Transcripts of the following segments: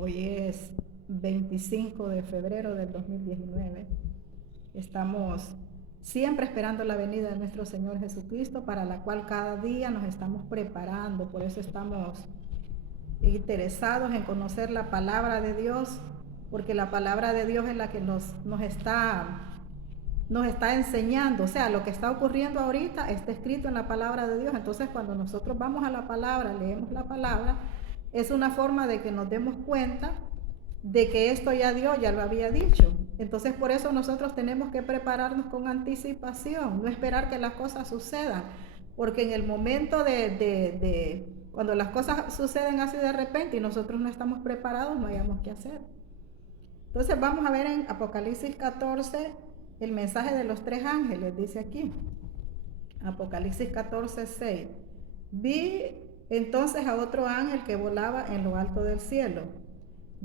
Hoy es 25 de febrero del 2019. Estamos siempre esperando la venida de nuestro Señor Jesucristo, para la cual cada día nos estamos preparando. Por eso estamos interesados en conocer la palabra de Dios, porque la palabra de Dios es la que nos está enseñando. O sea, lo que está ocurriendo ahorita está escrito en la palabra de Dios. Entonces, cuando nosotros vamos a la palabra, leemos la palabra, es una forma de que nos demos cuenta de que esto ya Dios ya lo había dicho. Entonces, por eso nosotros tenemos que prepararnos con anticipación, no esperar que las cosas sucedan, porque en el momento cuando las cosas suceden así de repente y nosotros no estamos preparados, no hayamos qué hacer. Entonces vamos a ver en Apocalipsis 14 el mensaje de los tres ángeles. Dice aquí, Apocalipsis 14:6. Vi entonces a otro ángel que volaba en lo alto del cielo.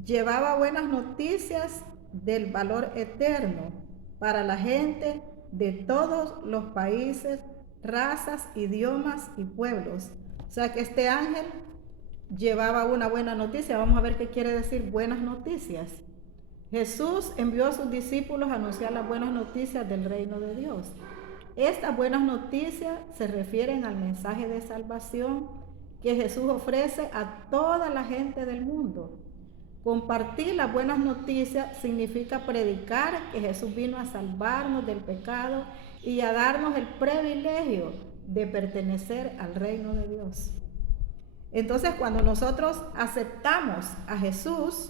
Llevaba buenas noticias del valor eterno para la gente de todos los países, razas, idiomas y pueblos. O sea que este ángel llevaba una buena noticia. Vamos a ver qué quiere decir buenas noticias. Jesús envió a sus discípulos a anunciar las buenas noticias del reino de Dios. Estas buenas noticias se refieren al mensaje de salvación que Jesús ofrece a toda la gente del mundo. Compartir las buenas noticias significa predicar que Jesús vino a salvarnos del pecado y a darnos el privilegio de pertenecer al reino de Dios. Entonces, cuando nosotros aceptamos a Jesús,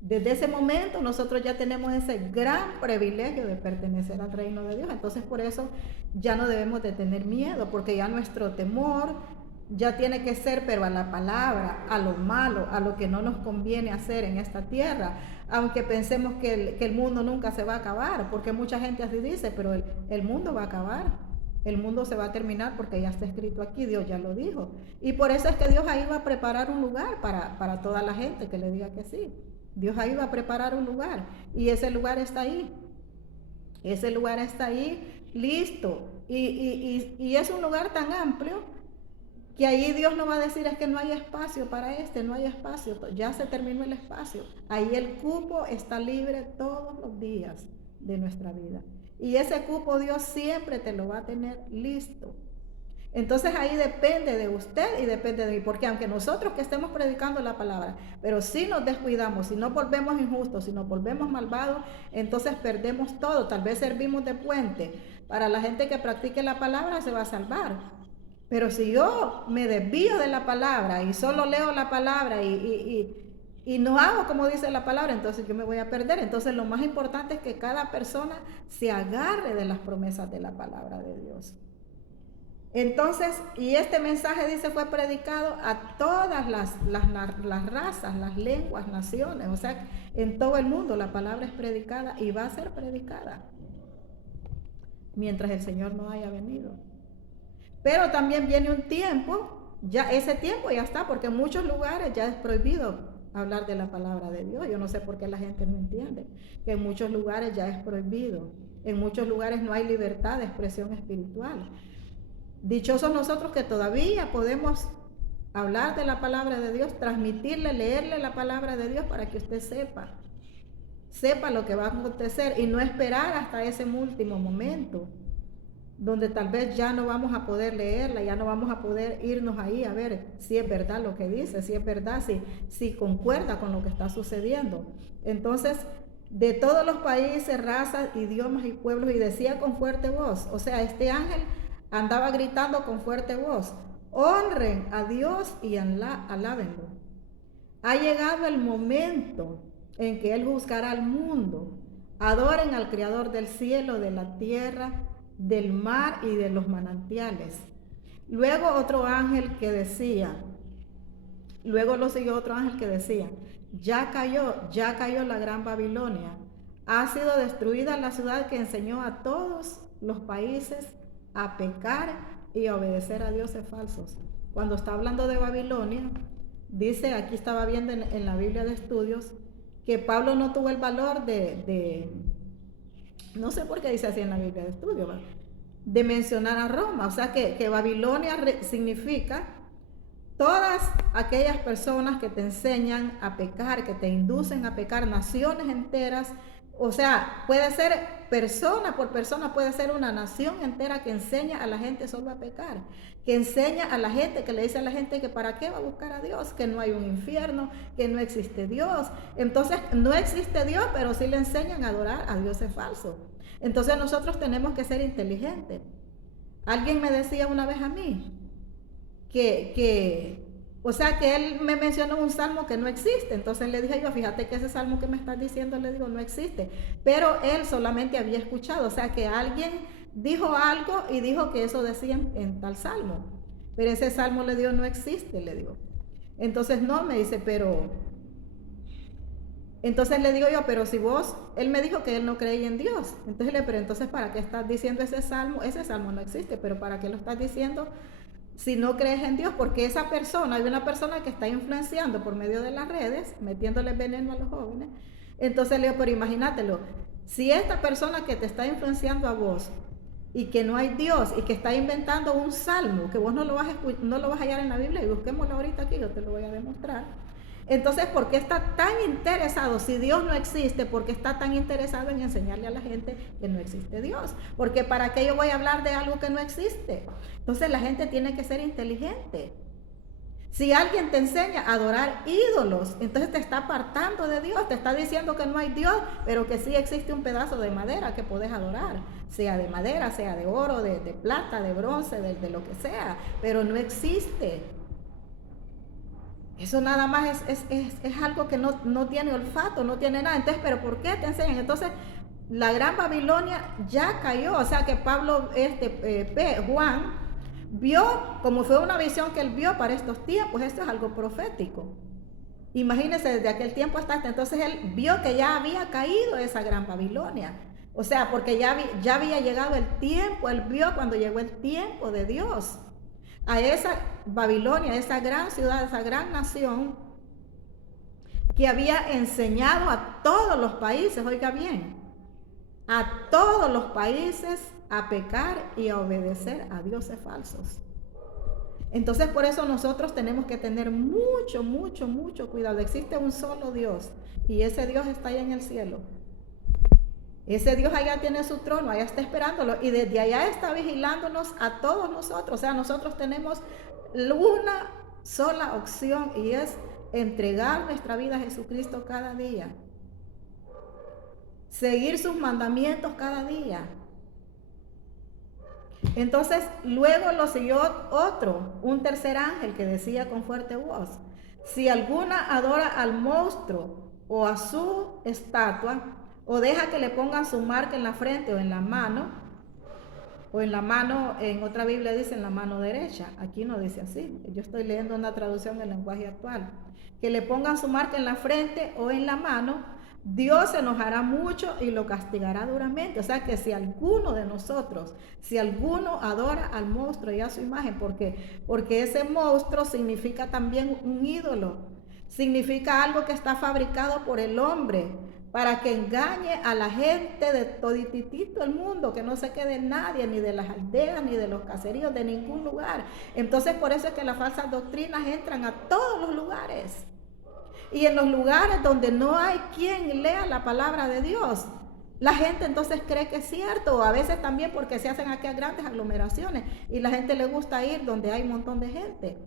desde ese momento nosotros ya tenemos ese gran privilegio de pertenecer al reino de Dios. Entonces, por eso ya no debemos de tener miedo, porque ya nuestro temor ya tiene que ser, pero a la palabra, a lo malo, a lo que no nos conviene hacer en esta tierra. Aunque pensemos que el mundo nunca se va a acabar, porque mucha gente así dice, pero el mundo va a acabar. El mundo se va a terminar porque ya está escrito aquí, Dios ya lo dijo. Y por eso es que Dios ahí va a preparar un lugar para toda la gente que le diga que sí. Dios ahí va a preparar un lugar y ese lugar está ahí. Ese lugar está ahí listo. Y es un lugar tan amplio que ahí Dios no va a decir es que no hay espacio para no hay espacio, ya se terminó el espacio. Ahí el cupo está libre todos los días de nuestra vida. Y ese cupo Dios siempre te lo va a tener listo. Entonces ahí depende de usted y depende de mí, porque aunque nosotros que estemos predicando la palabra, pero si nos descuidamos, si nos volvemos injustos, si nos volvemos malvados, entonces perdemos todo. Tal vez servimos de puente para la gente que practique la palabra, se va a salvar. Pero si yo me desvío de la palabra y solo leo la palabra y no hago como dice la palabra, entonces yo me voy a perder. Entonces lo más importante es que cada persona se agarre de las promesas de la palabra de Dios. Entonces, y este mensaje dice fue predicado a todas las razas, las lenguas, naciones, o sea, en todo el mundo la palabra es predicada y va a ser predicada mientras el Señor no haya venido. Pero también viene un tiempo, ya ese tiempo ya está, porque en muchos lugares ya es prohibido hablar de la palabra de Dios. Yo no sé por qué la gente no entiende que en muchos lugares ya es prohibido. En muchos lugares no hay libertad de expresión espiritual. Dichosos nosotros que todavía podemos hablar de la palabra de Dios, transmitirle, leerle la palabra de Dios para que usted sepa lo que va a acontecer y no esperar hasta ese último momento donde tal vez ya no vamos a poder leerla, ya no vamos a poder irnos ahí a ver si es verdad lo que dice, si es verdad, si concuerda con lo que está sucediendo. Entonces, de todos los países, razas, idiomas y pueblos, y decía con fuerte voz, o sea, este ángel andaba gritando con fuerte voz, honren a Dios y alábenlo. Ha llegado el momento en que Él juzgará al mundo. Adoren al Creador del cielo, de la tierra, del mar y de los manantiales. Luego lo siguió otro ángel que decía, ya cayó la gran Babilonia. Ha sido destruida la ciudad que enseñó a todos los países a pecar y a obedecer a dioses falsos. Cuando está hablando de Babilonia, dice, aquí estaba viendo en la Biblia de Estudios, que Pablo no tuvo el valor no sé por qué dice así en la Biblia de Estudios, de mencionar a Roma. O sea que Babilonia significa todas aquellas personas que te enseñan a pecar, que te inducen a pecar, naciones enteras, o sea, puede ser persona por persona, puede ser una nación entera que enseña a la gente solo a pecar, que enseña a la gente, que le dice a la gente que para qué va a buscar a Dios, que no hay un infierno, que no existe Dios. Entonces, no existe Dios, pero sí le enseñan a adorar a dioses falsos. Entonces, nosotros tenemos que ser inteligentes. Alguien me decía una vez a mí, o sea, que él me mencionó un salmo que no existe. Entonces le dije yo, fíjate que ese salmo que me estás diciendo, le digo, no existe. Pero él solamente había escuchado, o sea, que alguien dijo algo y dijo que eso decía en tal salmo. Pero ese salmo, le digo, no existe, le digo. Entonces no, me dice, entonces le digo yo, pero si vos, él me dijo que él no creía en Dios. Entonces le, pero entonces, ¿para qué estás diciendo ese salmo? Ese salmo no existe, pero ¿para qué lo estás diciendo si no crees en Dios? Porque esa persona, hay una persona que está influenciando por medio de las redes, metiéndole veneno a los jóvenes. Entonces le digo, pero imagínatelo, si esta persona que te está influenciando a vos y que no hay Dios y que está inventando un salmo que vos no lo vas a hallar en la Biblia, y busquémoslo ahorita aquí, yo te lo voy a demostrar. Entonces, ¿por qué está tan interesado? Si Dios no existe, ¿por qué está tan interesado en enseñarle a la gente que no existe Dios? Porque ¿para qué yo voy a hablar de algo que no existe? Entonces la gente tiene que ser inteligente. Si alguien te enseña a adorar ídolos, entonces te está apartando de Dios, te está diciendo que no hay Dios, pero que sí existe un pedazo de madera que puedes adorar, sea de madera, sea de oro, de plata, de bronce, de lo que sea, pero no existe. Eso nada más es algo que no tiene olfato, no tiene nada. Entonces, ¿pero por qué te enseñan? Entonces, la gran Babilonia ya cayó. O sea que Pablo, Juan, vio, como fue una visión que él vio para estos tiempos, esto es algo profético. Imagínense, desde aquel tiempo hasta este. Entonces, él vio que ya había caído esa gran Babilonia. O sea, porque ya había llegado el tiempo, él vio cuando llegó el tiempo de Dios. A esa Babilonia, esa gran ciudad, esa gran nación que había enseñado a todos los países, oiga bien, a todos los países a pecar y a obedecer a dioses falsos. Entonces por eso nosotros tenemos que tener mucho, mucho, mucho cuidado. Existe un solo Dios y ese Dios está allá en el cielo. Ese Dios allá tiene su trono, allá está esperándolo y desde allá está vigilándonos a todos nosotros. O sea, nosotros tenemos una sola opción y es entregar nuestra vida a Jesucristo cada día. Seguir sus mandamientos cada día. Entonces, luego lo siguió un tercer ángel que decía con fuerte voz, si alguna adora al monstruo o a su estatua, o deja que le pongan su marca en la frente o en la mano, en otra Biblia dice en la mano derecha, aquí no dice así, yo estoy leyendo una traducción del lenguaje actual, que le pongan su marca en la frente o en la mano, Dios se enojará mucho y lo castigará duramente. O sea que si alguno de nosotros, si alguno adora al monstruo y a su imagen, porque ese monstruo significa también un ídolo, significa algo que está fabricado por el hombre, para que engañe a la gente de todititito el mundo, que no se quede nadie, ni de las aldeas, ni de los caseríos, de ningún lugar. Entonces por eso es que las falsas doctrinas entran a todos los lugares. Y en los lugares donde no hay quien lea la palabra de Dios, la gente entonces cree que es cierto, o a veces también porque se hacen aquí grandes aglomeraciones y la gente le gusta ir donde hay un montón de gente.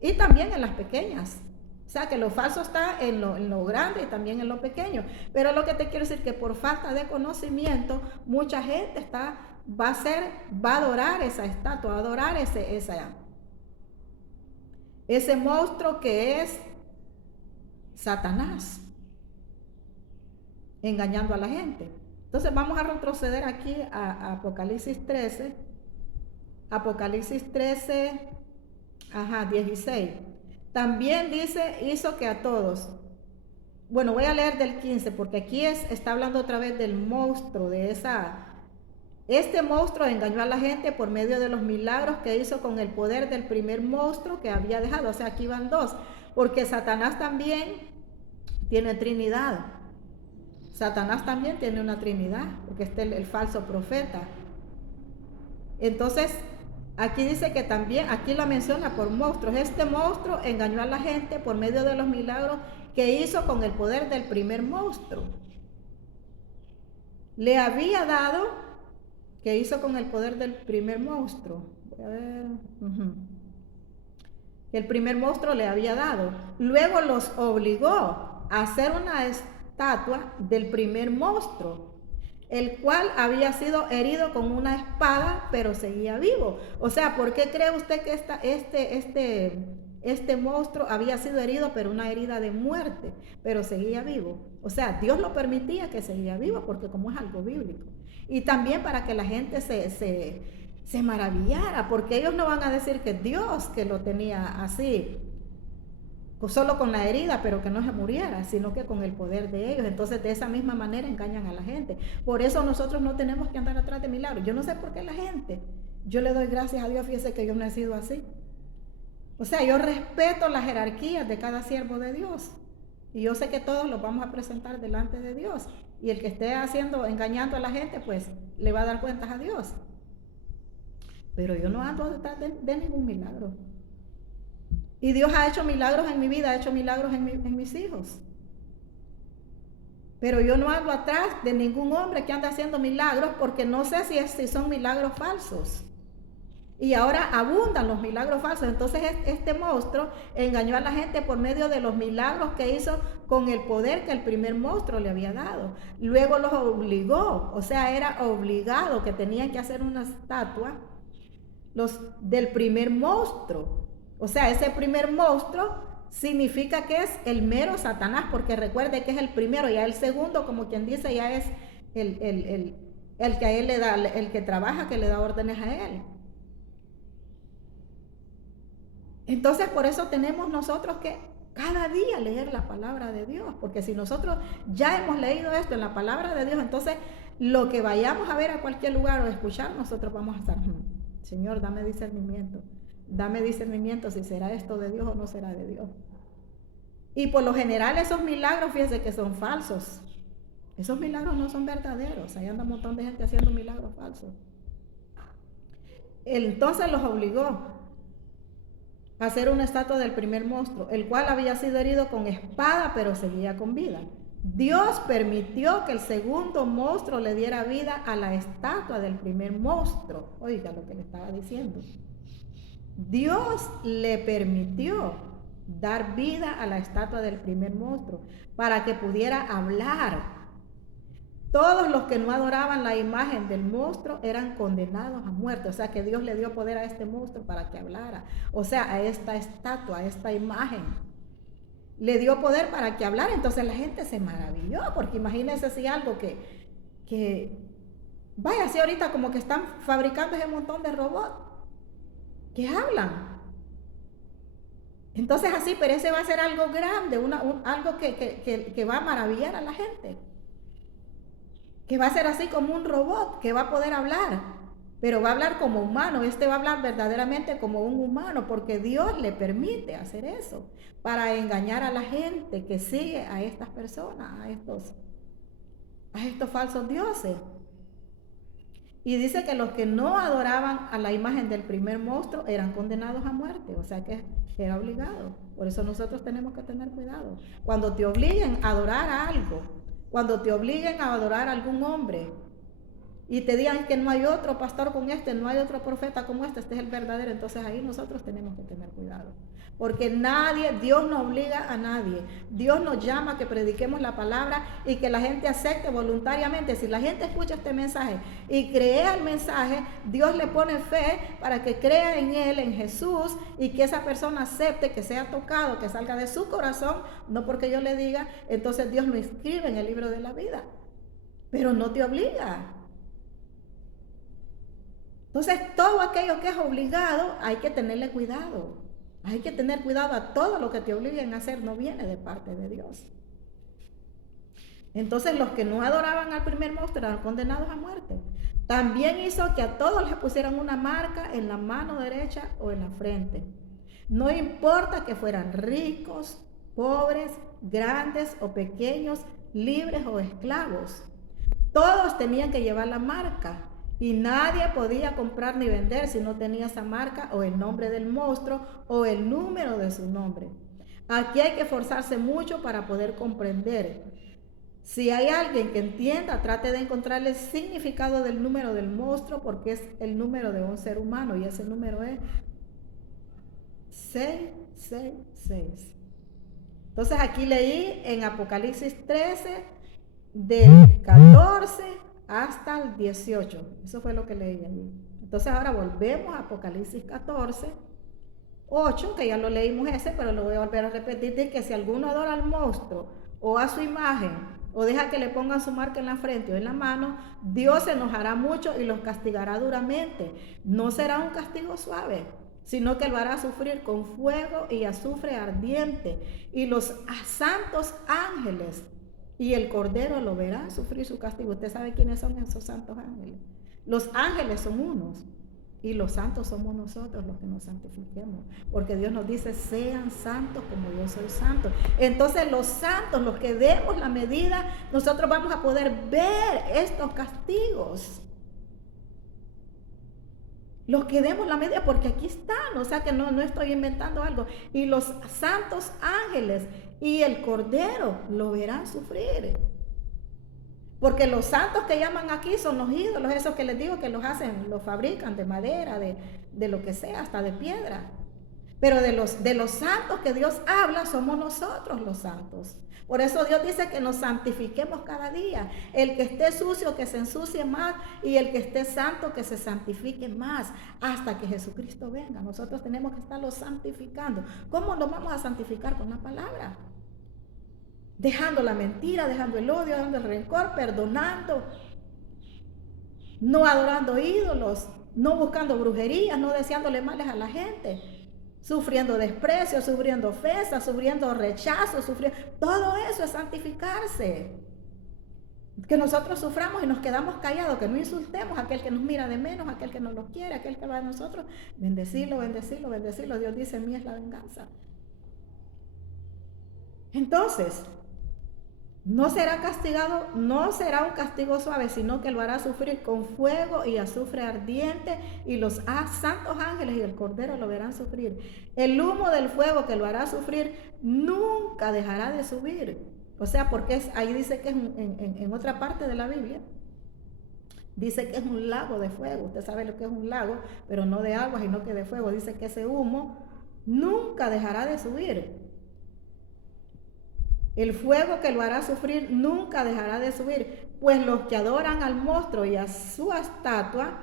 Y también en las pequeñas. O sea que lo falso está en lo grande y también en lo pequeño. Pero lo que te quiero decir que por falta de conocimiento, mucha gente va a adorar esa estatua, va a adorar ese monstruo que es Satanás, engañando a la gente. Entonces vamos a retroceder aquí a Apocalipsis 13. Apocalipsis 13, 16. También dice, hizo que a todos. Bueno, voy a leer del 15 porque aquí está hablando otra vez del monstruo, este monstruo engañó a la gente por medio de los milagros que hizo con el poder del primer monstruo que había dejado. O sea, aquí van dos, porque Satanás también tiene trinidad. Satanás también tiene una trinidad, porque el falso profeta. Entonces, Aquí dice que también, aquí lo menciona por monstruos. Este monstruo engañó a la gente por medio de los milagros que hizo con el poder del primer monstruo. Le había dado, que hizo con el poder del primer monstruo. Voy a ver. El primer monstruo le había dado. Luego los obligó a hacer una estatua del primer monstruo, el cual había sido herido con una espada, pero seguía vivo. O sea, ¿por qué cree usted que este monstruo había sido herido, pero una herida de muerte, pero seguía vivo? O sea, Dios lo permitía que seguía vivo, porque como es algo bíblico. Y también para que la gente se maravillara, porque ellos no van a decir que Dios que lo tenía así, solo con la herida, pero que no se muriera, sino que con el poder de ellos. Entonces de esa misma manera engañan a la gente. Por eso nosotros no tenemos que andar atrás de milagros. Yo no sé por qué la gente, yo le doy gracias a Dios, fíjese que yo no he sido así. O sea, yo respeto las jerarquías de cada siervo de Dios, y yo sé que todos los vamos a presentar delante de Dios, y el que esté engañando a la gente, pues le va a dar cuentas a Dios. Pero yo no ando detrás de ningún milagro. Y Dios ha hecho milagros en mi vida, ha hecho milagros en mis hijos. Pero yo no ando atrás de ningún hombre que anda haciendo milagros, porque no sé si son milagros falsos. Y ahora abundan los milagros falsos. Entonces este monstruo engañó a la gente por medio de los milagros que hizo con el poder que el primer monstruo le había dado. Luego los obligó, o sea, era obligado que tenían que hacer una estatua del primer monstruo. O sea, ese primer monstruo significa que es el mero Satanás, porque recuerde que es el primero, ya el segundo, como quien dice, ya es el que a él le da, el que trabaja, que le da órdenes a él. Entonces por eso tenemos nosotros que cada día leer la palabra de Dios, porque si nosotros ya hemos leído esto en la palabra de Dios, entonces lo que vayamos a ver a cualquier lugar o escuchar, nosotros vamos a estar, Señor, dame discernimiento si será esto de Dios o no será de Dios. Y por lo general esos milagros, fíjense que son falsos. Esos milagros no son verdaderos. Ahí anda un montón de gente haciendo milagros falsos. Entonces los obligó a hacer una estatua del primer monstruo, el cual había sido herido con espada, pero seguía con vida. Dios permitió que el segundo monstruo le diera vida a la estatua del primer monstruo. Oiga lo que le estaba diciendo. Dios le permitió dar vida a la estatua del primer monstruo para que pudiera hablar. Todos los que no adoraban la imagen del monstruo eran condenados a muerte. O sea que Dios le dio poder a este monstruo para que hablara. O sea, a esta estatua, a esta imagen. Le dio poder para que hablara. Entonces la gente se maravilló, porque imagínense si algo vaya, si ahorita como que están fabricando ese montón de robots que hablan. Entonces así, pero ese va a ser algo grande, algo que va a maravillar a la gente. Que va a ser así como un robot, que va a poder hablar, pero va a hablar como humano. Este va a hablar verdaderamente como un humano, porque Dios le permite hacer eso, para engañar a la gente que sigue a estas personas, a estos falsos dioses. Y dice que los que no adoraban a la imagen del primer monstruo eran condenados a muerte, o sea que era obligado. Por eso nosotros tenemos que tener cuidado. Cuando te obliguen a adorar a algo, cuando te obliguen a adorar a algún hombre y te digan que no hay otro pastor con no hay otro profeta como este es el verdadero, entonces ahí nosotros tenemos que tener cuidado. Porque Dios no obliga a nadie. Dios nos llama a que prediquemos la palabra y que la gente acepte voluntariamente. Si la gente escucha este mensaje y cree el mensaje, Dios le pone fe para que crea en Él, en Jesús, y que esa persona acepte, que sea tocado, que salga de su corazón, no porque yo le diga, entonces Dios lo inscribe en el libro de la vida. Pero no te obliga. Entonces, todo aquello que es obligado, hay que tenerle cuidado. Hay que tener cuidado a todo lo que te obliguen a hacer, no viene de parte de Dios. Entonces, los que no adoraban al primer monstruo eran condenados a muerte. También hizo que a todos les pusieran una marca en la mano derecha o en la frente. No importa que fueran ricos, pobres, grandes o pequeños, libres o esclavos. Todos tenían que llevar la marca. Y nadie podía comprar ni vender si no tenía esa marca o el nombre del monstruo o el número de su nombre. Aquí hay que esforzarse mucho para poder comprender. Si hay alguien que entienda, trate de encontrar el significado del número del monstruo, porque es el número de un ser humano y ese número es 666. Entonces aquí leí en Apocalipsis 13 del 14 hasta el 18. Eso fue lo que leí allí. Entonces ahora volvemos a Apocalipsis 14, 8, que ya lo leímos ese, pero lo voy a volver a repetir, de que si alguno adora al monstruo o a su imagen, o deja que le pongan su marca en la frente o en la mano, Dios se enojará mucho y los castigará duramente. No será un castigo suave, sino que lo hará sufrir con fuego y azufre ardiente. Y los santos ángeles y el Cordero lo verán sufrir su castigo. ¿Usted sabe quiénes son esos santos ángeles? Los ángeles son unos. Y los santos somos nosotros los que nos santifiquemos. Porque Dios nos dice, sean santos como yo soy santo. Entonces los santos, los que demos la medida, nosotros vamos a poder ver estos castigos. Los que demos la medida, porque aquí están, o sea que no estoy inventando algo. Y los santos ángeles y el Cordero lo verán sufrir. Porque los santos que llaman aquí son los ídolos, esos que les digo que los hacen, los fabrican de madera, de lo que sea, hasta de piedra. Pero de los santos que Dios habla, somos nosotros los santos. Por eso Dios dice que nos santifiquemos cada día. El que esté sucio, que se ensucie más, y el que esté santo, que se santifique más, hasta que Jesucristo venga. Nosotros tenemos que estarlo santificando. ¿Cómo nos vamos a santificar? Con la palabra. Dejando la mentira, dejando el odio, dejando el rencor, perdonando, no adorando ídolos, no buscando brujerías, no deseándole males a la gente, sufriendo desprecio, sufriendo ofensa, sufriendo rechazo, todo eso es santificarse. Que nosotros suframos y nos quedamos callados, que no insultemos a aquel que nos mira de menos, a aquel que no nos quiere, a aquel que va a nosotros. Bendecirlo, bendecirlo, bendecirlo. Dios dice, mía es la venganza. Entonces, no será castigado, no será un castigo suave, sino que lo hará sufrir con fuego y azufre ardiente, y los santos ángeles y el Cordero lo verán sufrir. El humo del fuego que lo hará sufrir nunca dejará de subir. O sea, porque ahí dice que es en otra parte de la Biblia, dice que es un lago de fuego. Usted sabe lo que es un lago, pero no de agua, sino que de fuego. Dice que ese humo nunca dejará de subir. El fuego que lo hará sufrir nunca dejará de subir, pues los que adoran al monstruo y a su estatua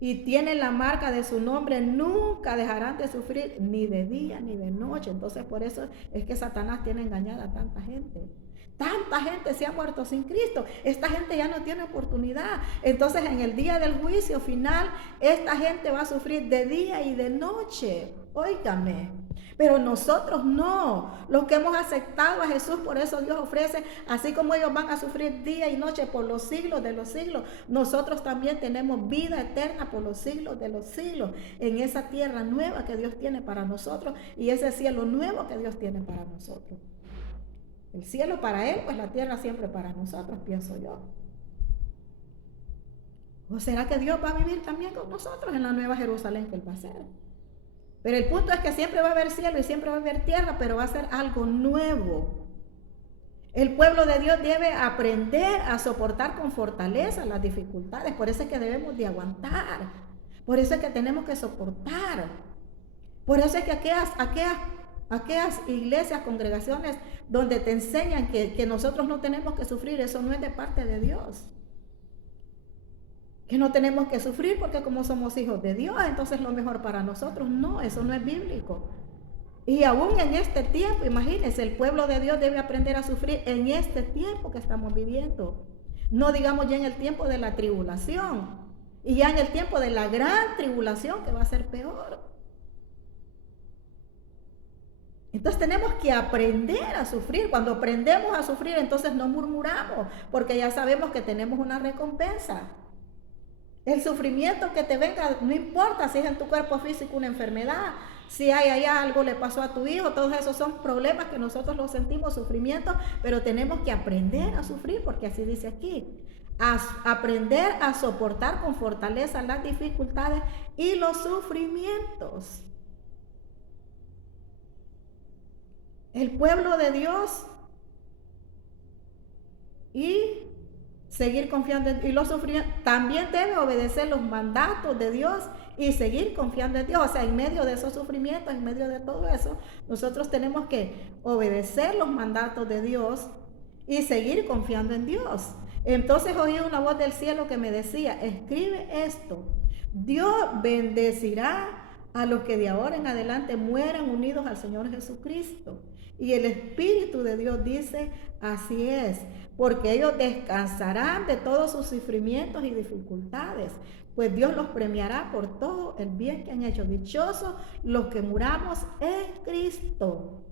y tienen la marca de su nombre nunca dejarán de sufrir ni de día ni de noche. Entonces por eso es que Satanás tiene engañada a tanta gente. Tanta gente se ha muerto sin Cristo. Esta gente ya no tiene oportunidad. Entonces en el día del juicio final, esta gente va a sufrir de día y de noche. Óigame. Pero nosotros no, los que hemos aceptado a Jesús, por eso Dios ofrece, así como ellos van a sufrir día y noche por los siglos de los siglos, nosotros también tenemos vida eterna por los siglos de los siglos, en esa tierra nueva que Dios tiene para nosotros y ese cielo nuevo que Dios tiene para nosotros. El cielo para Él, pues la tierra siempre para nosotros, pienso yo. ¿O será que Dios va a vivir también con nosotros en la nueva Jerusalén que Él va a hacer? Pero el punto es que siempre va a haber cielo y siempre va a haber tierra, pero va a ser algo nuevo. El pueblo de Dios debe aprender a soportar con fortaleza las dificultades. Por eso es que debemos de aguantar. Por eso es que tenemos que soportar. Por eso es que aquellas iglesias, congregaciones donde te enseñan que nosotros no tenemos que sufrir, eso no es de parte de Dios. Que no tenemos que sufrir porque como somos hijos de Dios, entonces lo mejor para nosotros. No, eso no es bíblico. Y aún en este tiempo, imagínense, el pueblo de Dios debe aprender a sufrir en este tiempo que estamos viviendo. No digamos ya en el tiempo de la tribulación. Y ya en el tiempo de la gran tribulación que va a ser peor. Entonces tenemos que aprender a sufrir. Cuando aprendemos a sufrir, entonces no murmuramos, porque ya sabemos que tenemos una recompensa. El sufrimiento que te venga, no importa si es en tu cuerpo físico una enfermedad, si hay allá algo le pasó a tu hijo, todos esos son problemas que nosotros los sentimos, sufrimiento, pero tenemos que aprender a sufrir, porque así dice aquí. aprender a soportar con fortaleza las dificultades y los sufrimientos. El pueblo de Dios y seguir confiando y los sufrimientos, también debe obedecer los mandatos de Dios y seguir confiando en Dios. O sea, en medio de esos sufrimientos, en medio de todo eso, nosotros tenemos que obedecer los mandatos de Dios y seguir confiando en Dios. Entonces oí una voz del cielo que me decía: escribe esto, Dios bendecirá a los que de ahora en adelante mueran unidos al Señor Jesucristo. Y el Espíritu de Dios dice: así es, porque ellos descansarán de todos sus sufrimientos y dificultades, pues Dios los premiará por todo el bien que han hecho. Dichosos los que muramos en Cristo,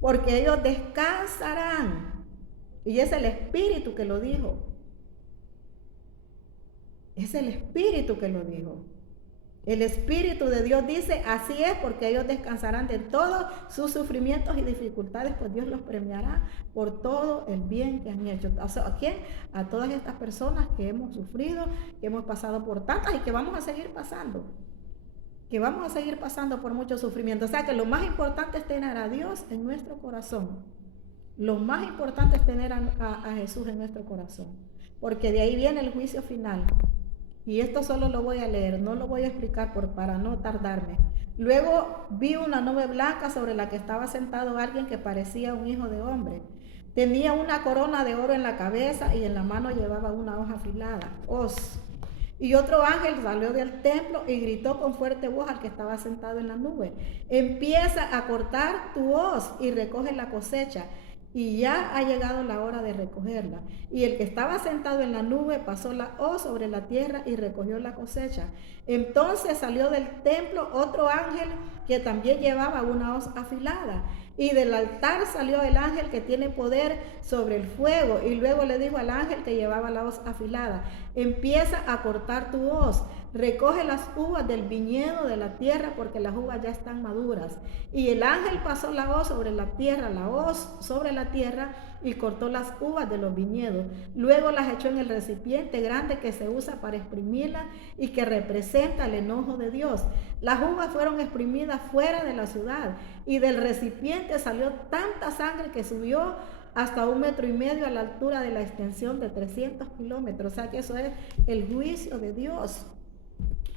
porque ellos descansarán. Y es el Espíritu que lo dijo. Es el Espíritu que lo dijo. El Espíritu de Dios dice: así es, porque ellos descansarán de todos sus sufrimientos y dificultades, pues Dios los premiará por todo el bien que han hecho. ¿A quién? A todas estas personas que hemos sufrido, que hemos pasado por tantas y que vamos a seguir pasando. Que vamos a seguir pasando por mucho sufrimiento. O sea que lo más importante es tener a Dios en nuestro corazón. Lo más importante es tener a Jesús en nuestro corazón, porque de ahí viene el juicio final. Y esto solo lo voy a leer, no lo voy a explicar para no tardarme. Luego vi una nube blanca sobre la que estaba sentado alguien que parecía un hijo de hombre. Tenía una corona de oro en la cabeza y en la mano llevaba una hoja afilada, hoz. Y otro ángel salió del templo y gritó con fuerte voz al que estaba sentado en la nube: empieza a cortar tu hoz y recoge la cosecha, y ya ha llegado la hora de recogerla. Y el que estaba sentado en la nube pasó la hoz sobre la tierra y recogió la cosecha. Entonces salió del templo otro ángel que también llevaba una hoz afilada. Y del altar salió el ángel que tiene poder sobre el fuego. Y luego le dijo al ángel que llevaba la hoz afilada: empieza a cortar tu hoz, recoge las uvas del viñedo de la tierra, porque las uvas ya están maduras. Y el ángel pasó la hoz sobre la tierra, la hoz sobre la tierra, y cortó las uvas de los viñedos. Luego las echó en el recipiente grande que se usa para exprimirla y que representa el enojo de Dios. Las uvas fueron exprimidas fuera de la ciudad, y del recipiente salió tanta sangre que subió hasta 1,5 metros a la altura de la extensión de 300 kilómetros. O sea que eso es el juicio de Dios.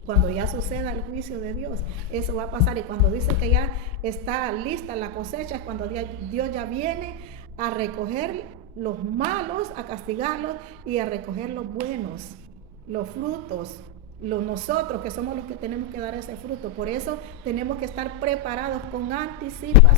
Cuando ya suceda el juicio de Dios, eso va a pasar. Y cuando dice que ya está lista la cosecha, es cuando Dios ya viene a recoger los malos, a castigarlos, y a recoger los buenos, los frutos. Nosotros que somos los que tenemos que dar ese fruto. Por eso tenemos que estar preparados con anticipación.